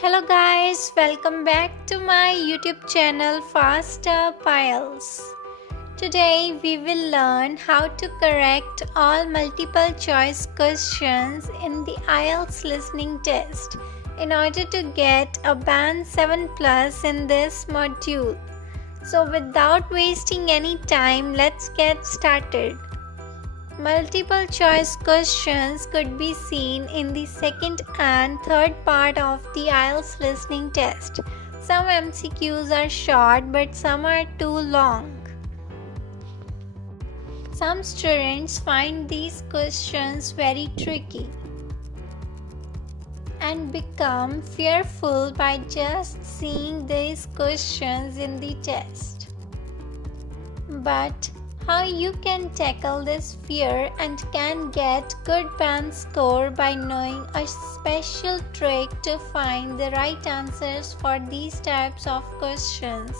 Hello guys, welcome back to my YouTube channel Faster IELTS. Today we will learn how to correct all multiple choice questions in the IELTS listening test in order to get a band 7 plus in this module. So without wasting any time, let's get started. Multiple choice questions could be seen in the second and third part of the IELTS listening test. Some MCQs are short but some are too long. Some students find these questions very tricky and become fearful by just seeing these questions in the test. But how you can tackle this fear and can get good band score by knowing a special trick to find the right answers for these types of questions.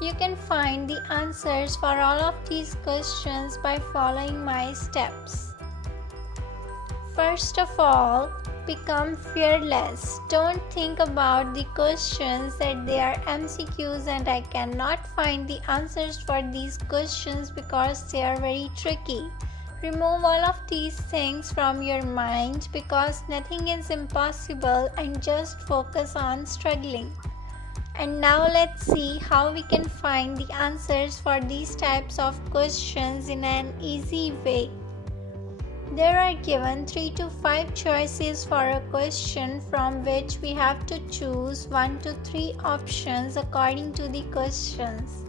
You can find the answers for all of these questions by following my steps. First of all, become fearless. Don't think about the questions that they are MCQs and I cannot find the answers for these questions because they are very tricky. Remove all of these things from your mind because nothing is impossible and just focus on struggling. And now let's see how we can find the answers for these types of questions in an easy way. There are given 3 to 5 choices for a question from which we have to choose 1 to 3 options according to the questions.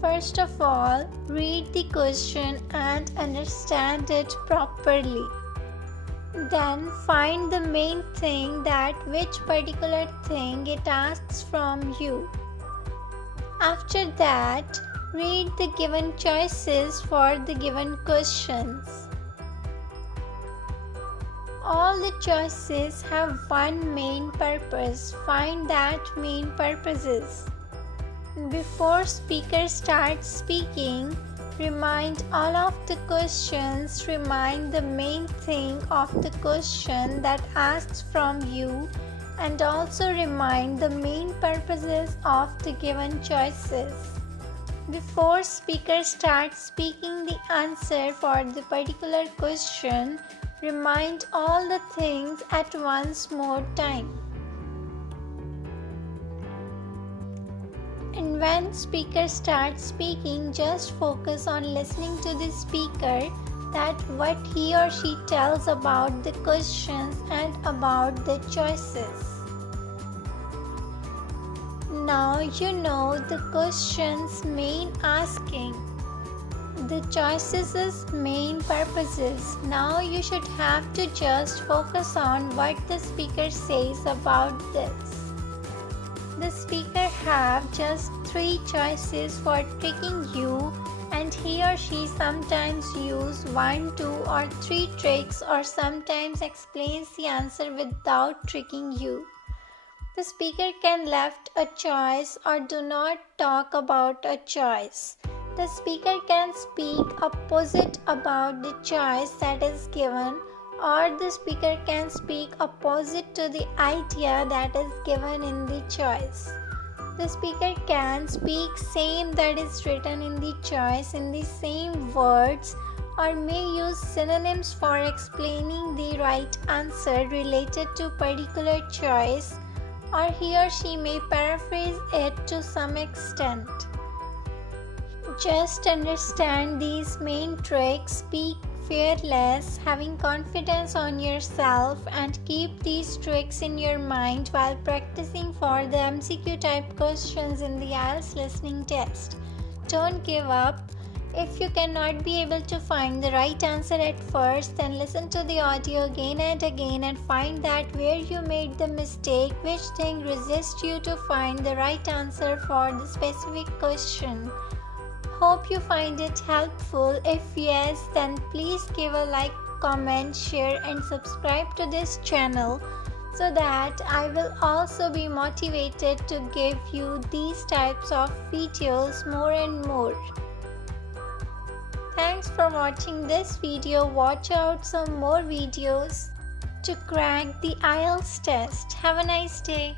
First of all, read the question and understand it properly. Then find the main thing that which particular thing it asks from you. After that, read the given choices for the given questions. All the choices have one main purpose. Find that main purposes. Before speaker starts speaking, remind all of the questions. Remind the main thing of the question that asks from you and also remind the main purposes of the given choices. Before speaker starts speaking the answer for the particular question, remind all the things at once more time. And when speaker starts speaking, just focus on listening to the speaker, that what he or she tells about the questions and about the choices. Now you know the question's main asking, the choices' main purposes. Now you should have to just focus on what the speaker says about this. The speaker have just 3 choices for tricking you and he or she sometimes use 1, 2 or 3 tricks or sometimes explains the answer without tricking you. The speaker can left a choice or do not talk about a choice. The speaker can speak opposite about the choice that is given, or the speaker can speak opposite to the idea that is given in the choice. The speaker can speak same that is written in the choice in the same words or may use synonyms for explaining the right answer related to particular choice, or he or she may paraphrase it to some extent. Just understand these main tricks, speak fearless, having confidence on yourself, and keep these tricks in your mind while practicing for the MCQ type questions in the IELTS listening test. Don't give up. If you cannot be able to find the right answer at first, then listen to the audio again and again and find that where you made the mistake, which thing resists you to find the right answer for the specific question. Hope you find it helpful. If yes, then please give a like, comment, share and subscribe to this channel so that I will also be motivated to give you these types of videos more and more. Thanks for watching this video. Watch out some more videos. to crack the IELTS test. Have a nice day.